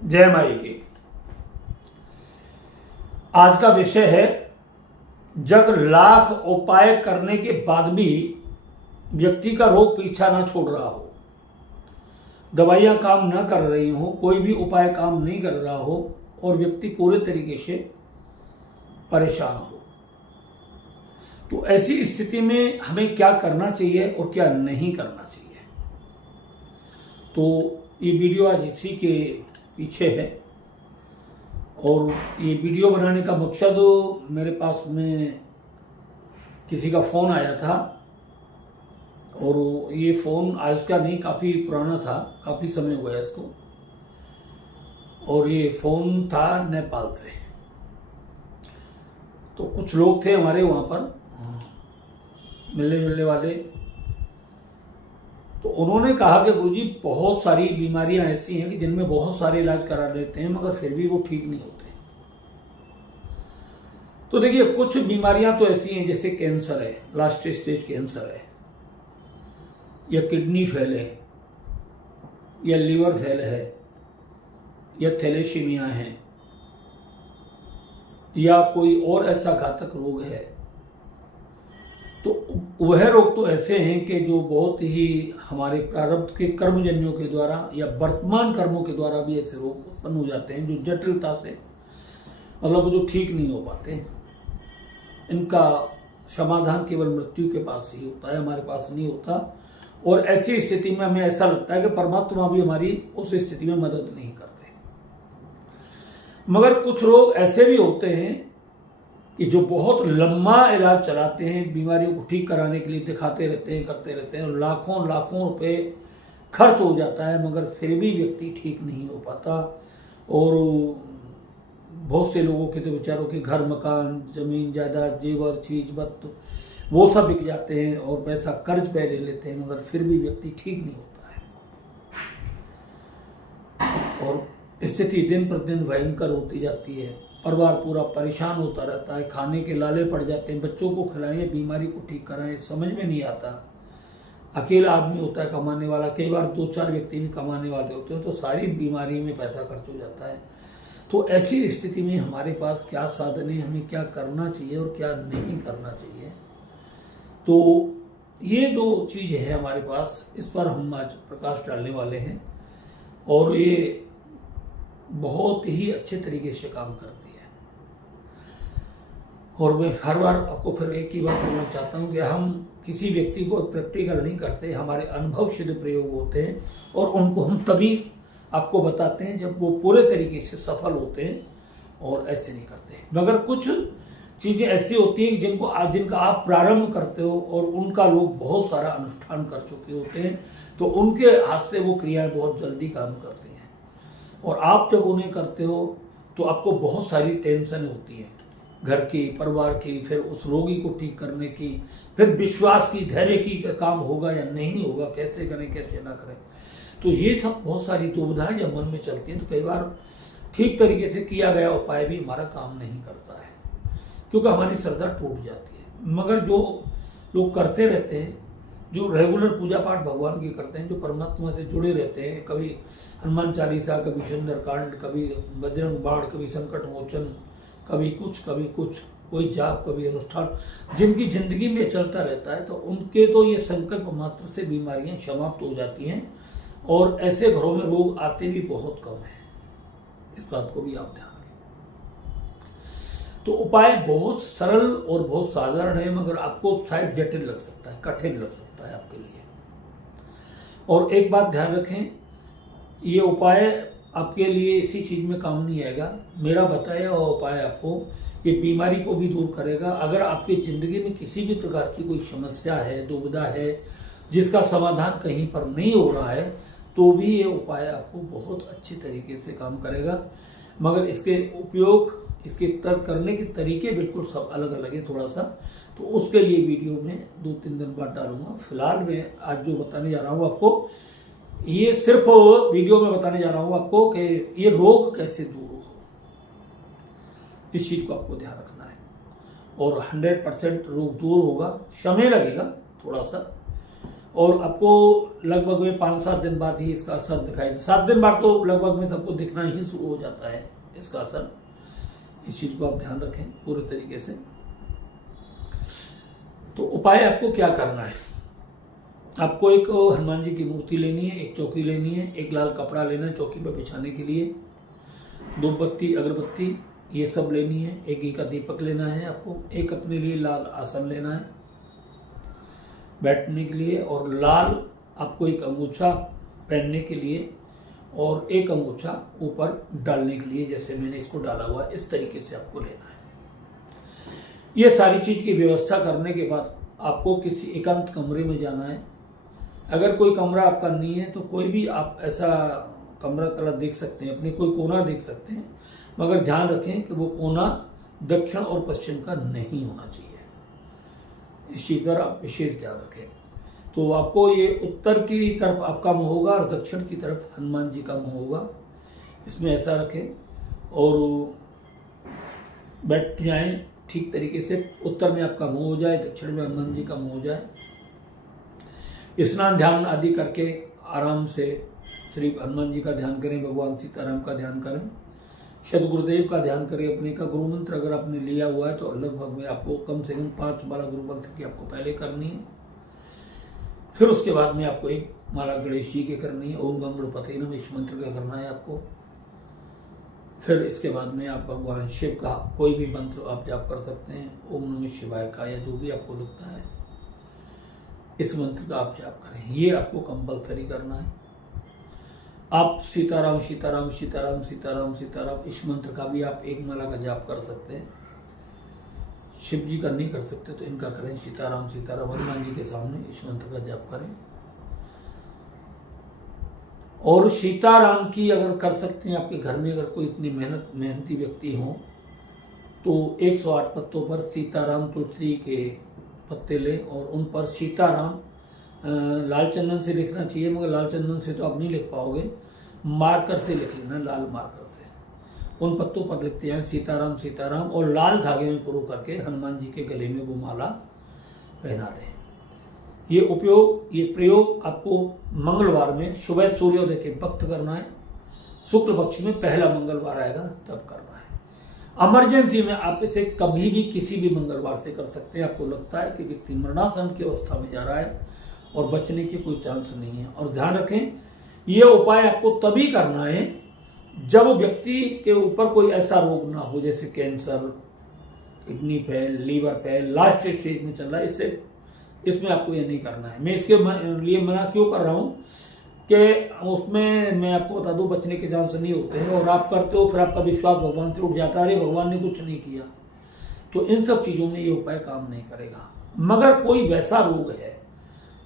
जय माई की। आज का विषय है, जग लाख उपाय करने के बाद भी व्यक्ति का रोग पीछा ना छोड़ रहा हो, दवाइयां काम न कर रही हो, कोई भी उपाय काम नहीं कर रहा हो और व्यक्ति पूरे तरीके से परेशान हो, तो ऐसी स्थिति में हमें क्या करना चाहिए और क्या नहीं करना चाहिए। तो ये वीडियो आज इसी के पीछे है। और ये वीडियो बनाने का मकसद, मेरे पास में किसी का फ़ोन आया था और ये फ़ोन आज का नहीं, काफ़ी पुराना था, काफ़ी समय हो गया इसको। और ये फ़ोन था नेपाल से। तो कुछ लोग थे हमारे वहाँ पर मिलने जुलने वाले, तो उन्होंने कहा कि गुरुजी बहुत सारी बीमारियां ऐसी हैं कि जिनमें बहुत सारे इलाज करा लेते हैं मगर फिर भी वो ठीक नहीं होते। तो देखिए, कुछ बीमारियां तो ऐसी हैं जैसे कैंसर है, लास्ट स्टेज कैंसर है, या किडनी फेल है, या लीवर फेल है, या थैलेसीमिया है, या कोई और ऐसा घातक रोग है। तो वह रोग तो ऐसे हैं कि जो बहुत ही हमारे प्रारब्ध के कर्मजन्यों के द्वारा या वर्तमान कर्मों के द्वारा भी ऐसे रोग उत्पन्न हो जाते हैं, जो जटिलता से मतलब जो ठीक नहीं हो पाते। इनका समाधान केवल मृत्यु के पास ही होता है, हमारे पास नहीं होता। और ऐसी स्थिति में हमें ऐसा लगता है कि परमात्मा भी हमारी उस स्थिति में मदद नहीं करते। मगर कुछ रोग ऐसे भी होते हैं कि जो बहुत लंबा इलाज चलाते हैं, बीमारियों को ठीक कराने के लिए दिखाते रहते हैं, करते रहते हैं, और लाखों लाखों रुपए खर्च हो जाता है मगर फिर भी व्यक्ति ठीक नहीं हो पाता। और बहुत से लोगों के तो बेचारों के घर, मकान, जमीन, जायदाद, जेवर, चीज वस्तु वो सब बिक जाते हैं और पैसा कर्ज पे ले लेते हैं मगर फिर भी व्यक्ति ठीक नहीं होता है। और स्थिति दिन प्रतिदिन भयंकर होती जाती है, परिवार पूरा परेशान होता रहता है, खाने के लाले पड़ जाते हैं, बच्चों को खिलाएं, बीमारी को ठीक कराएं, समझ में नहीं आता। अकेला आदमी होता है कमाने वाला, कई बार 2-4 व्यक्ति भी कमाने वाले होते हैं, तो सारी बीमारी में पैसा खर्च हो जाता है। तो ऐसी स्थिति में हमारे पास क्या साधन है, हमें क्या करना चाहिए और क्या नहीं करना चाहिए। तो ये जो चीज है हमारे पास, इस पर हम आज प्रकाश डालने वाले हैं और ये बहुत ही अच्छे तरीके से काम करती है। और मैं हर बार आपको फिर एक ही बात बोलना चाहता हूं कि हम किसी व्यक्ति को प्रैक्टिकल नहीं करते, हमारे अनुभव सिद्ध प्रयोग होते हैं और उनको हम तभी आपको बताते हैं जब वो पूरे तरीके से सफल होते हैं, और ऐसे नहीं करते। मगर कुछ चीजें ऐसी होती हैं जिनका आप प्रारंभ करते हो और उनका लोग बहुत सारा अनुष्ठान कर चुके होते हैं, तो उनके हाथ से वो क्रियाएं बहुत जल्दी काम करती हैं। और आप जब उन्हें करते हो तो आपको बहुत सारी टेंशन होती है, घर की, परिवार की, फिर उस रोगी को ठीक करने की, फिर विश्वास की, धैर्य की, काम होगा या नहीं होगा, कैसे करें कैसे ना करें। तो ये सब बहुत सारी दुविधाएं जब मन में चलती हैं तो कई बार ठीक तरीके से किया गया उपाय भी हमारा काम नहीं करता है, क्योंकि हमारी श्रद्धा टूट जाती है। मगर जो लोग करते रहते हैं, जो रेगुलर पूजा पाठ भगवान की करते हैं, जो परमात्मा से जुड़े रहते हैं, कभी हनुमान चालीसा, कभी सुंदरकांड, कभी बजरंग बाण, कभी संकट मोचन, कभी कुछ कभी कुछ, कोई जाप, कभी अनुष्ठान, जिनकी जिंदगी में चलता रहता है, तो उनके तो ये संकल्प मात्र से बीमारियां समाप्त हो जाती हैं और ऐसे घरों में रोग आते भी बहुत कम है। इस बात को भी आप ध्यान रखें। तो उपाय बहुत सरल और बहुत साधारण है, मगर आपको शायद जटिल लग सकता है, कठिन लग सकता है आपके लिए। और एक बात ध्यान रखें, ये उपाय आपके लिए इसी चीज में काम नहीं आएगा। मेरा बताया हुआ उपाय आपको ये बीमारी को भी दूर करेगा। अगर आपकी जिंदगी में किसी भी प्रकार की कोई समस्या है, दुविधा है, जिसका समाधान कहीं पर नहीं हो रहा है, तो भी ये उपाय आपको बहुत अच्छे तरीके से काम करेगा। मगर इसके उपयोग, इसके तर्क करने के तरीके बिल्कुल सब अलग अलग है थोड़ा सा, तो उसके लिए वीडियो में 2-3 दिन बाद डालूंगा। फिलहाल मैं आज जो बताने जा रहा हूँ आपको, ये सिर्फ वीडियो में बताने जा रहा हूँ आपको कि ये रोग कैसे दूर हो, इस चीज को आपको ध्यान रखना है। और 100% रोग दूर होगा, समय लगेगा थोड़ा सा, और आपको लगभग में 5-7 दिन बाद ही इसका असर दिखाई दे। 7 दिन बाद तो लगभग में सबको दिखना ही शुरू हो जाता है इसका असर। इस चीज को आप ध्यान रखें पूरे तरीके से। तो उपाय आपको क्या करना है, आपको एक हनुमान जी की मूर्ति लेनी है, एक चौकी लेनी है, एक लाल कपड़ा लेना है चौकी पर बिछाने के लिए, धूपबत्ती अगरबत्ती ये सब लेनी है, एक घी का दीपक लेना है आपको, एक अपने लिए लाल आसन लेना है बैठने के लिए, और लाल आपको एक अंगूछा पहनने के लिए और एक अंगूछा ऊपर डालने के लिए, जैसे मैंने इसको डाला हुआ है इस तरीके से आपको लेना है। ये सारी चीज की व्यवस्था करने के बाद आपको किसी एकांत कमरे में जाना है। अगर कोई कमरा आपका नहीं है तो कोई भी आप ऐसा कमरा तला देख सकते हैं, अपने कोई कोना देख सकते हैं, मगर ध्यान रखें कि वो कोना दक्षिण और पश्चिम का नहीं होना चाहिए। इस चीज पर आप विशेष ध्यान रखें। तो आपको ये उत्तर की तरफ आपका मुंह होगा और दक्षिण की तरफ हनुमान जी का मुंह होगा, इसमें ऐसा रखें और बैठ जाएं ठीक तरीके से। उत्तर में आपका मुंह हो जाए, दक्षिण में हनुमान जी का मुंह हो जाए। स्नान ध्यान आदि करके आराम से श्री हनुमान जी का ध्यान करें, भगवान सीताराम का ध्यान करें, सदगुरुदेव का ध्यान करें। अपने का गुरु मंत्र अगर आपने लिया हुआ है तो लगभग में आपको कम से कम 5 माला गुरु मंत्र की आपको पहले करनी है। फिर उसके बाद में आपको एक माला गणेश जी की करनी है, ओम गम गणपति नमः इस मंत्र का करना है आपको। फिर इसके बाद में आप भगवान शिव का कोई भी मंत्र आप जाप कर सकते हैं, ओम नमः शिवाय का या जो भी आपको लगता है इस मंत्र का आप जाप करें। ये आपको कंपलसरी करना है। आप सीताराम सीताराम सीताराम सीताराम सीताराम इस मंत्र का भी आप एक माला का जाप कर सकते हैं। शिव जी का नहीं कर सकते तो इनका करें, सीताराम सीताराम हनुमान जी के सामने इस मंत्र का जाप करें। और सीताराम की अगर कर सकते हैं, आपके घर में अगर कोई इतनी मेहनती व्यक्ति हो तो 108 पत्तों पर सीताराम तुलसी के पत्ते लें और उन पर सीताराम लाल चंदन से लिखना चाहिए, मगर लाल चंदन से तो आप नहीं लिख पाओगे, मार्कर से लिख लेना, लाल मार्कर से उन पत्तों पर लिखते हैं सीताराम सीताराम और लाल धागे में पुरो करके हनुमान जी के गले में वो माला पहना दें। ये प्रयोग आपको मंगलवार में सुबह सूर्योदय के वक्त करना है। शुक्ल पक्ष में पहला मंगलवार आएगा तब करना है। इमरजेंसी में आप इसे कभी भी किसी भी मंगलवार से कर सकते हैं। आपको लगता है कि व्यक्ति मरणासन की अवस्था में जा रहा है और बचने की कोई चांस नहीं है। और ध्यान रखें, ये उपाय आपको तभी करना है जब व्यक्ति के ऊपर कोई ऐसा रोग ना हो जैसे cancer, kidney fail, liver fail, last stage में चल रहा है। इसमें आपको ये नहीं करना है। मैं इसके लिए मना क्यों कर रहा हूं कि उसमें मैं आपको बता दूं बचने के चांस नहीं होते हैं और आप करते हो फिर आपका विश्वास भगवान से उठ जाता है, अरे भगवान ने कुछ नहीं किया। तो इन सब चीजों में ये उपाय काम नहीं करेगा। मगर कोई वैसा रोग है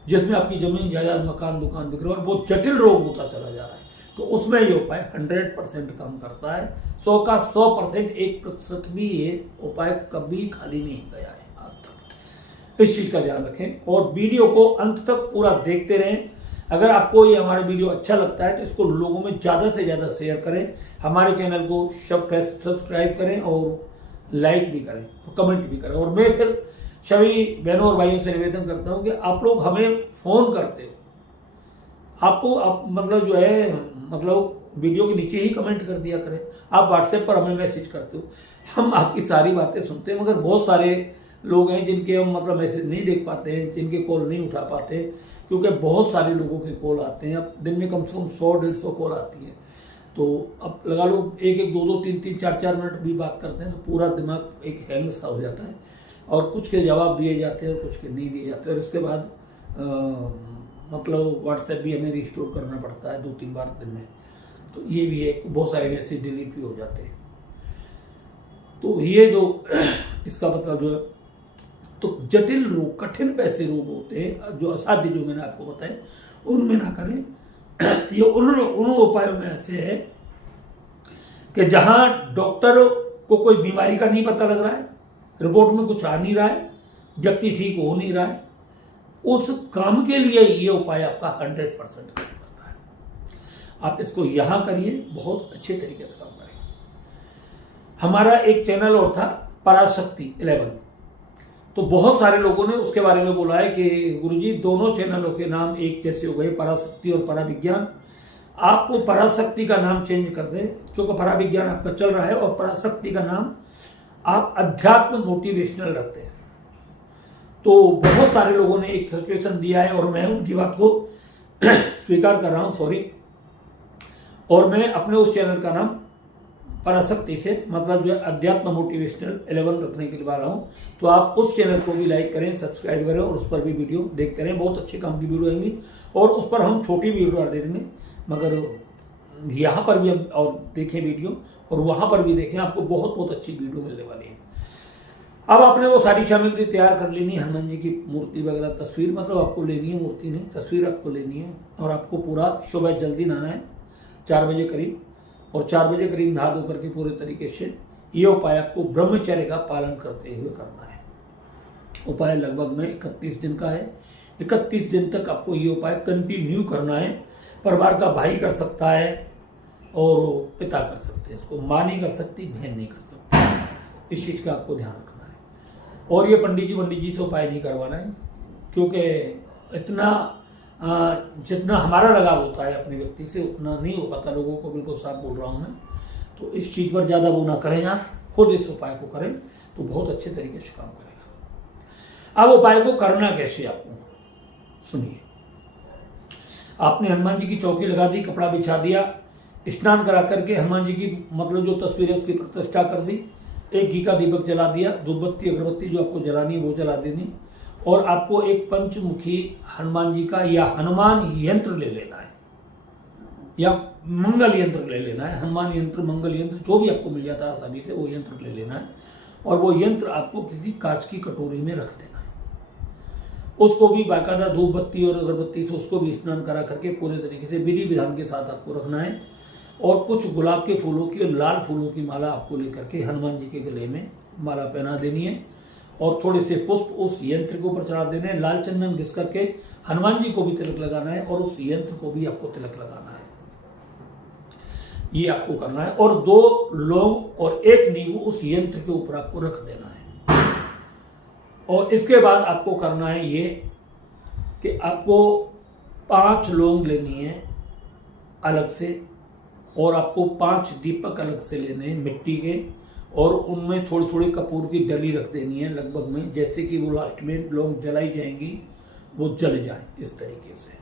जिसमें आपकी जमीन जायदाद मकान दुकान बिक रहा है और वो जटिल रोग होता चला जा रहा है, तो उसमें ये उपाय 100% काम करता है। 100 का 100%, 1% भी ये उपाय कभी खाली नहीं गया है आज तक। इस चीज का ध्यान रखें और वीडियो को अंत तक पूरा देखते रहें। अगर आपको ये हमारा वीडियो अच्छा लगता है तो इसको लोगों में ज्यादा से ज्यादा शेयर करें, हमारे चैनल को सब्सक्राइब करें और लाइक भी करें और कमेंट भी करें। और मैं फिर सभी बहनों और भाइयों से निवेदन करता हूं कि आप लोग हमें फोन करते हो, आपको आप मतलब जो है मतलब वीडियो के नीचे ही कमेंट कर दिया करें। आप व्हाट्सएप पर हमें मैसेज करते हो, हम आपकी सारी बातें सुनते हैं, मगर बहुत सारे लोग हैं जिनके हम मतलब मैसेज नहीं देख पाते हैं, जिनके कॉल नहीं उठा पाते, क्योंकि बहुत सारे लोगों के कॉल आते हैं। अब दिन में कम से कम 100-150 कॉल आती है, तो अब लगा लो 1-1, 2-2, 3-3, 4-4 मिनट भी बात करते हैं तो पूरा दिमाग एक हैंग सा हो जाता है और कुछ के जवाब दिए जाते हैं, कुछ के नहीं दिए जाते। और इसके बाद मतलब व्हाट्सएप भी हमें रिस्टोर करना पड़ता है 2-3 बार दिन में, तो ये भी है। बहुत सारे मैसेज डिलीट भी हो जाते हैं। तो ये जो इसका मतलब जो तो जटिल रोग, कठिन पैसे रोग होते हैं जो असाध्य, जो मैंने आपको बताया, उनमें ना करें। ये उन उपायों में से है कि जहां डॉक्टर को कोई बीमारी का नहीं पता लग रहा है, रिपोर्ट में कुछ आ नहीं रहा है, व्यक्ति ठीक हो नहीं रहा है, उस काम के लिए ये उपाय आपका 100% काम करता है। आप इसको यहां करिए, बहुत अच्छे तरीके से काम करेंगे। हमारा एक चैनल और था पराशक्ति 11, तो बहुत सारे लोगों ने उसके बारे में बोला है कि गुरुजी दोनों चैनलों के नाम एक जैसे हो गए, पराशक्ति और पराविज्ञान। आपको पराशक्ति का नाम चेंज कर दें, क्योंकि पराविज्ञान आपका चल रहा है, और पराशक्ति का नाम आप अध्यात्म मोटिवेशनल रखते हैं। तो बहुत सारे लोगों ने एक सजेशन दिया है और मैं उनकी बात को स्वीकार कर रहा हूं, सॉरी। और मैं अपने उस चैनल का नाम पराशक्ति से, मतलब जो है अध्यात्म मोटिवेशनल 11 रखने के लिए वाला हूं। तो आप उस चैनल को भी लाइक करें, सब्सक्राइब करें और उस पर भी वीडियो देखते रहें। बहुत अच्छे काम की वीडियो आएंगी और उस पर हम छोटी वीडियो डाल देंगे, मगर यहाँ पर भी हम और देखें वीडियो और वहां पर भी देखें, आपको बहुत बहुत अच्छी वीडियो मिलने वाली है। अब आपने वो सारी सामग्री तैयार कर लेनी है, हनुमान जी की मूर्ति वगैरह, तस्वीर मतलब आपको लेनी है, मूर्ति नहीं तस्वीर आपको लेनी है। और आपको पूरा सुबह जल्दी नहाना है 4 बजे करीब, और 4 बजे करीब नहा धो करके पूरे तरीके से ये उपाय आपको ब्रह्मचर्य का पालन करते हुए करना है। उपाय लगभग में 31 दिन का है। 31 दिन तक आपको ये उपाय कंटिन्यू करना है। परिवार का भाई कर सकता है और पिता कर सकते हैं, इसको माँ नहीं कर सकती, बहन नहीं कर सकती। इस चीज का आपको ध्यान रखना है। और ये पंडित जी से उपाय नहीं करवाना है, क्योंकि इतना जितना हमारा लगाव होता है अपने व्यक्ति से उतना नहीं हो पाता लोगों को, बिल्कुल साफ बोल रहा हूं मैं। तो इस चीज पर ज्यादा वो ना करें, आप खुद इस उपाय को करें तो बहुत अच्छे तरीके से काम करेगा। अब उपाय को करना कैसे, आपको सुनिए। आपने हनुमान जी की चौकी लगा दी, कपड़ा बिछा दिया, स्नान करा करके हनुमान जी की मतलब जो तस्वीर है उसकी प्रतिष्ठा कर दी, एक घी का दीपक जला दिया, धूपबत्ती अगरबत्ती जो आपको जलानी है वो जला देनी, और आपको एक पंचमुखी हनुमान जी का या हनुमान यंत्र ले लेना है या मंगल यंत्र ले लेना है। हनुमान यंत्र, मंगल यंत्र जो भी आपको मिल जाता है आसानी से, वो यंत्र ले लेना है। और वो यंत्र आपको किसी कांच की कटोरी में रख देना है। उसको भी बाकायदा धूप बत्ती और अगरबत्ती से उसको भी स्नान करा करके पूरे तरीके से विधि विधान के साथ आपको रखना है। और कुछ गुलाब के फूलों की और लाल फूलों की माला आपको लेकर के हनुमान जी के गले में माला पहना देनी है, और थोड़े से पुष्प उस यंत्र के ऊपर चढ़ा देने हैं। लाल चंदन घिस करके हनुमान जी को भी तिलक लगाना है और उस यंत्र को भी आपको तिलक लगाना है। ये आपको करना है। और 2 लौंग और 1 नींबू उस यंत्र के ऊपर आपको रख देना है। और इसके बाद आपको करना है ये कि आपको 5 लौंग लेनी है अलग से, और आपको 5 दीपक अलग से लेने हैं मिट्टी के, और उनमें थोड़ी थोड़ी कपूर की डली रख देनी है लगभग में, जैसे कि वो लास्ट में लौंग जलाई जाएंगी वो जल जाए इस तरीके से,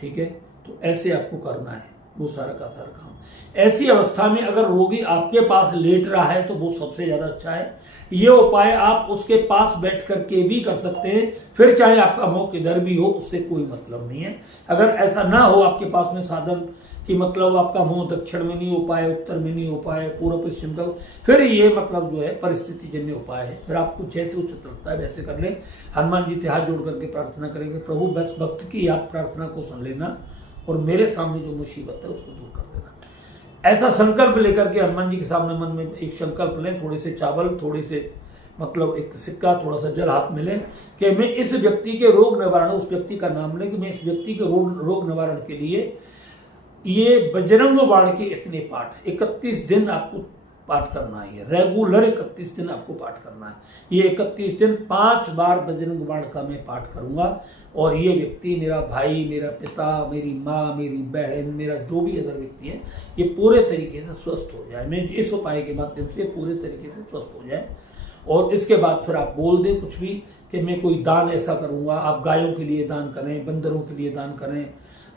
ठीक है। तो ऐसे आपको करना है वो सारा का सारा काम। ऐसी अवस्था में अगर रोगी आपके पास लेट रहा है तो वो सबसे ज्यादा अच्छा है। ये उपाय आप उसके पास बैठ करके भी कर सकते हैं, फिर चाहे आपका मुंह किधर भी हो, उससे कोई मतलब नहीं है। अगर ऐसा ना हो आपके पास में साधन कि मतलब आपका मुंह दक्षिण में नहीं हो पाए, उत्तर में नहीं हो पाए, पूर्व पश्चिम का, फिर ये मतलब जो है परिस्थिति जन्य उपाय है। फिर आपको जैसे उचित लगता है वैसे कर लें। हनुमान जी से हाथ जोड़ करके प्रार्थना करेंगे, प्रभु बस भक्त की आप प्रार्थना को सुन लेना और मेरे सामने जो मुसीबत है उसको दूर कर देना। ऐसा संकल्प लेकर के हनुमान जी के सामने मन में एक संकल्प लें, थोड़े से चावल, थोड़े से मतलब एक सिक्का, थोड़ा सा जल हाथ में लें कि मैं इस व्यक्ति के रोग निवारण, उस व्यक्ति का नाम लें कि मैं इस व्यक्ति के रोग निवारण के लिए ये बजरंग बाण के इतने पाठ 31 दिन आपको पाठ करना है। रेगुलर 31 दिन आपको पाठ करना है। ये 31 दिन 5 बार बजरंग बाण का मैं पाठ करूंगा, और ये व्यक्ति मेरा भाई, मेरा पिता, मेरी माँ, मेरी बहन, मेरा जो भी अदर व्यक्ति है, ये पूरे तरीके से स्वस्थ हो जाए। मैं इस उपाय के माध्यम से पूरे तरीके से स्वस्थ हो जाए। और इसके बाद फिर आप बोल दें कुछ भी कि मैं कोई दान ऐसा करूंगा। आप गायों के लिए दान करें, बंदरों के लिए दान करें,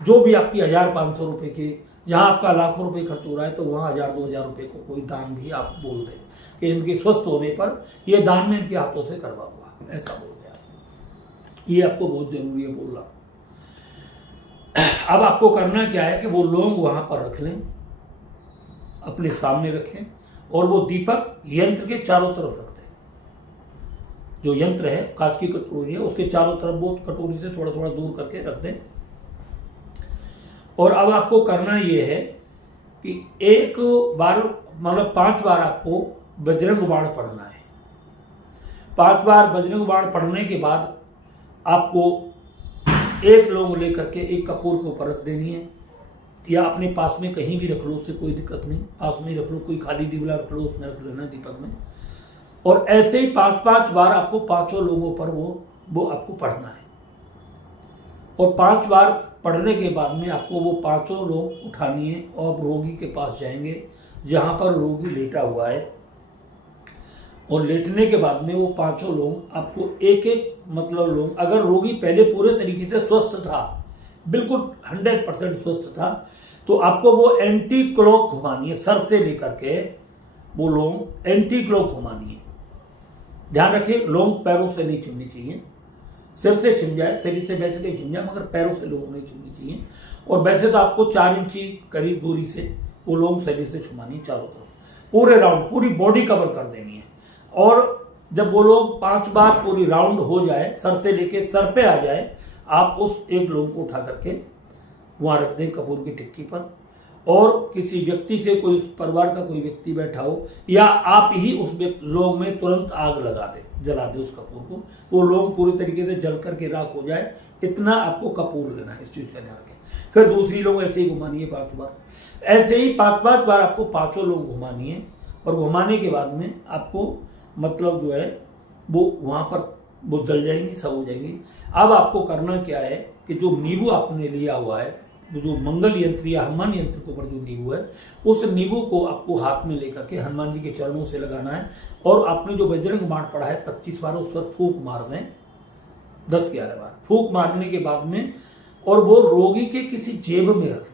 जो भी आपकी 1500 रुपए के, जहां आपका लाखों रुपए खर्च हो रहा है तो वहां 1000-2000 रुपए को कोई दान भी आप बोल दें कि इनके स्वस्थ होने पर ये दान में इनके हाथों से करवाऊंगा, ऐसा बोल दें आप। ये आपको बहुत जरूरी है बोलना। अब आपको करना क्या है कि वो लौंग वहां पर रख लें, अपने सामने रखें, और वो दीपक यंत्र के चारों तरफ रख दें। जो यंत्र है कांच की कटोरी है, उसके चारों तरफ वो कटोरी से थोड़ा थोड़ा दूर करके रख दें। और अब आपको करना यह है कि एक बार मतलब 5 बार आपको बजरंग बाण पढ़ना है। 5 बार बजरंग बाण पढ़ने के बाद आपको 1 लौंग लेकर के एक कपूर के ऊपर रख देनी है, या अपने पास में कहीं भी रख लो, उससे कोई दिक्कत नहीं, पास में रख लो, कोई खाली दिवला रख लो उसमें रख लेना दीपक में। और ऐसे ही 5-5 बार आपको 5 लोगों पर वो आपको पढ़ना है। और 5 बार पढ़ने के बाद में आपको वो 5 लोग उठानी है और रोगी के पास जाएंगे जहां पर रोगी लेटा हुआ है। और लेटने के बाद में वो 5 लोग आपको एक एक मतलब लोग, अगर रोगी पहले पूरे तरीके से स्वस्थ था, बिल्कुल 100% स्वस्थ था, तो आपको वो एंटी क्लॉक घुमानी है। सर से लेकर के वो लोग एंटी क्लॉक घुमानी है। ध्यान रखिए, लोग पैरों से नहीं चुननी चाहिए। सिर से छिन जाए, शरीर से वैसे नहीं छिन जाए, मगर पैरों से लोग नहीं चुननी चाहिए। और वैसे तो आपको 4 इंची करीब दूरी से वो लोग शरीर से छुमानी, चारों तरफ पूरे राउंड, पूरी बॉडी कवर कर देनी है। और जब वो लोग 5 बार पूरी राउंड हो जाए, सर से लेके सर पे आ जाए, आप उस एक लोग को उठा करके वहां रख दें कपूर की टिक्की पर। और किसी व्यक्ति से, कोई परिवार का कोई व्यक्ति बैठा हो, या आप ही उस लोग में तुरंत आग लगा दे, जला दे उस कपूर को। वो लोग पूरी तरीके से जल करके राख हो जाए, इतना आपको कपूर लेना है। इस चीज का ध्यान रखें। फिर दूसरी लोग ऐसे ही घुमानी है 5 बार। ऐसे ही 5-5 बार आपको 5 लोग घुमानी है। और घुमाने के बाद में आपको मतलब जो है वो वहां पर वो जल जाएंगी, सब हो जाएंगी। अब आपको करना क्या है कि जो नींबू आपने लिया हुआ है, जो मंगल यंत्र या हनुमान यंत्र के ऊपर जो नींबू है, उस नींबू को आपको हाथ में लेकर के हनुमान जी के चरणों से लगाना है। और आपने जो बजरंग बाण पढ़ा है 25 बार उस पर फूंक मार दें, 10-11 बार फूंक मारने के बाद में, और वो रोगी के किसी जेब में रख दें,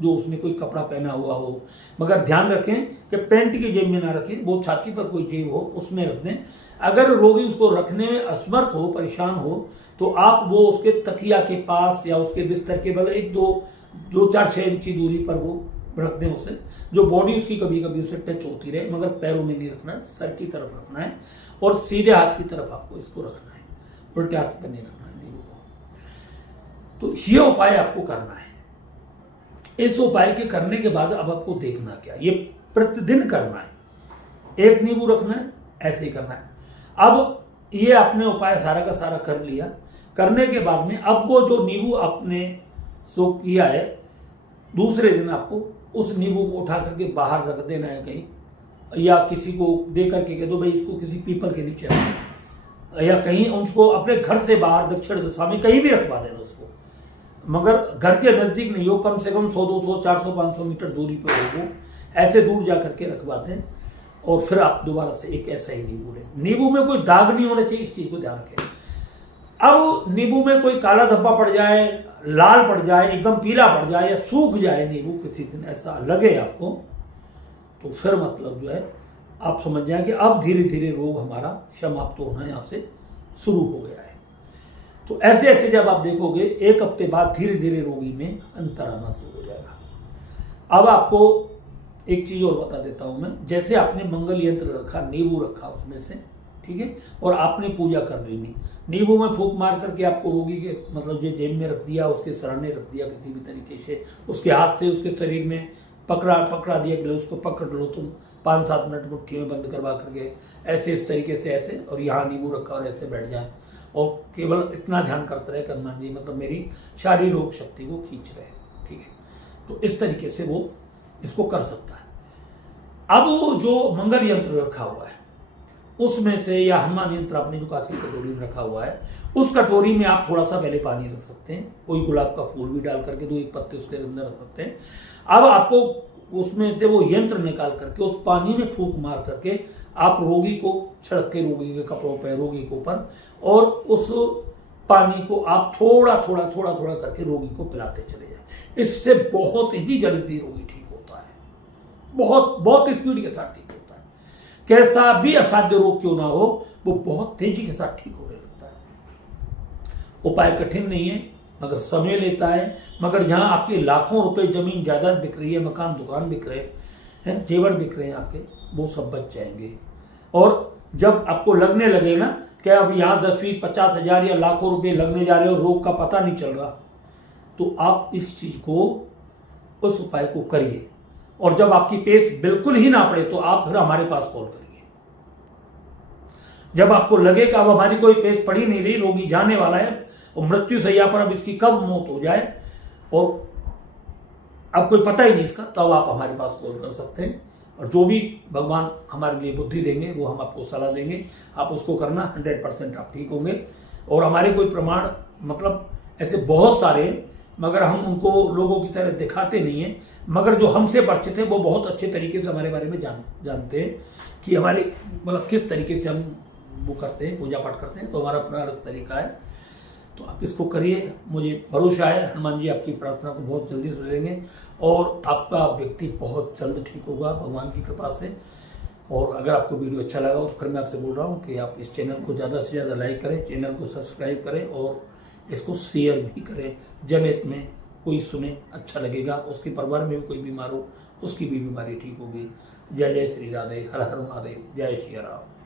जो उसमें कोई कपड़ा पहना हुआ हो। मगर ध्यान रखें कि पैंट की जेब में ना रखें, वो छाती पर कोई जेब हो उसमें रख दें। अगर रोगी उसको रखने में असमर्थ हो, परेशान हो, तो आप वो उसके तकिया के पास या उसके बिस्तर के बल 1-2-4-6 इंची दूरी पर वो रख दें उसे, जो बॉडी उसकी कभी कभी उससे टच होती रहे, मगर पैरों में नहीं रखना है, सर की तरफ रखना है। और सीधे हाथ की तरफ आपको इसको रखना है, उल्टे हाथ पर नहीं रखना है नींबू को। तो ये उपाय आपको करना है। इस उपाय के करने के बाद अब आपको देखना क्या, ये प्रतिदिन करना है। एक नींबू रखना है, ऐसे ही करना है। अब ये आपने उपाय सारा का सारा कर लिया। करने के बाद में अब वो जो नींबू आपने सो किया है, दूसरे दिन आपको उस नींबू को उठा करके बाहर रख देना है कहीं, या किसी को दे करके कह दो भाई इसको किसी पीपल के नीचे रखो, या कहीं उसको अपने घर से बाहर दक्षिण दिशा में कहीं भी रखवा देना उसको। मगर घर के नजदीक नहीं हो, कम से कम 100-200, 400-500 मीटर दूरी पर हो, वो ऐसे दूर जा करके रखवा दें। और फिर आप दोबारा से एक ऐसा ही नींबू लें। नींबू में कोई दाग नहीं होना चाहिए, इस चीज को ध्यान रखें। अब नींबू में कोई काला धब्बा पड़ जाए, लाल पड़ जाए, एकदम पीला पड़ जाए, या सूख जाए नींबू, किसी दिन ऐसा लगे आपको, तो फिर मतलब जो है आप समझ जाए कि अब धीरे धीरे रोग हमारा समाप्त होना यहां से शुरू हो गया है। तो ऐसे ऐसे जब आप देखोगे, 1 हफ्ते बाद धीरे धीरे रोगी में अंतर आना शुरू हो जाएगा। अब आपको एक चीज और बता देता हूं मैं। जैसे आपने मंगल यंत्र रखा, नींबू रखा उसमें से, ठीक है, और आपने पूजा कर लेनी, नींबू में फूंक मार करके आपको रोगी के मतलब जो जेब में रख दिया, उसके सराहने रख दिया किसी भी तरीके से, उसके हाथ से उसके शरीर में पकड़ा दिया कि उसको पकड़ लो तुम 5-7 मिनट मुट्ठी में बंद करवा करके, ऐसे इस तरीके से ऐसे, और यहाँ नींबू रखा और ऐसे बैठ जाए, और केवल इतना ध्यान करते रहे कि हनुमान जी मतलब मेरी सारी रोग शक्ति को खींच रहे, ठीक है। तो इस तरीके से वो इसको कर सकता है। अब जो मंगल यंत्र रखा हुआ है उसमें से, या हनुमान यंत्र आपने जो कांच की कटोरी में रखा हुआ है, उस कटोरी में आप थोड़ा सा पहले पानी रख सकते हैं, कोई गुलाब का फूल भी डाल करके 2-1 पत्ते उसके अंदर रख सकते हैं। अब आपको उसमें से वो यंत्र निकाल करके उस पानी में फूंक मार करके आप रोगी को छिड़क के, रोगी के कपड़ों पर, रोगी के ऊपर, और उस पानी को आप थोड़ा थोड़ा करके रोगी को पिलाते चले जाए। इससे बहुत ही जल्दी रोगी ठीक होता है, बहुत स्पीड के साथ ठीक होता है। कैसा भी असाध्य रोग क्यों ना हो, वो बहुत तेजी के साथ ठीक होने लगता है। उपाय कठिन नहीं है, मगर समय लेता है। मगर जहां आपके लाखों रुपए जमीन जायदाद बिक रही है, मकान दुकान बिक रहे हैं, जेवर बिक रहे हैं आपके, वो सब बच जाएंगे। और जब आपको लगने लगे ना कि अब यहाँ 10-20-50 हजार या लाखों रुपए लगने जा रहे हो, रोग का पता नहीं चल रहा, तो आप इस चीज को, उस उपाय को करिए। और जब आपकी पेस बिल्कुल ही ना पड़े, तो आप फिर हमारे पास कॉल करिए। जब आपको लगे कि अब हमारी कोई पेस पड़ी नहीं रही, रोगी जाने वाला है और मृत्यु सैया पर अब इसकी कब मौत हो जाए और अब कोई पता ही नहीं इसका, तब आप हमारे पास कॉल कर सकते हैं। और जो भी भगवान हमारे लिए बुद्धि देंगे वो हम आपको सलाह देंगे, आप उसको करना, 100% आप ठीक होंगे। और हमारे कोई प्रमाण मतलब ऐसे बहुत सारे, मगर हम उनको लोगों की तरह दिखाते नहीं हैं, मगर जो हमसे परिचित है वो बहुत अच्छे तरीके से हमारे बारे में जानते हैं कि हमारे मतलब किस तरीके से हम वो करते हैं, पूजा पाठ करते हैं। तो हमारा अपना अलग तरीका है, तो आप इसको करिए। मुझे भरोसा है हनुमान जी आपकी प्रार्थना को बहुत जल्दी सुन लेंगे और आपका व्यक्ति बहुत जल्द ठीक होगा भगवान की कृपा से। और अगर आपको वीडियो अच्छा लगा तो फिर मैं आपसे बोल रहा हूँ कि आप इस चैनल को ज़्यादा से ज़्यादा लाइक करें, चैनल को सब्सक्राइब करें और इसको शेयर भी करें। जब में कोई सुने अच्छा लगेगा, उसके परिवार में भी कोई बीमार हो उसकी भी बीमारी ठीक होगी। जय जय श्री राधे, हर हर महादेव, जय श्री राम।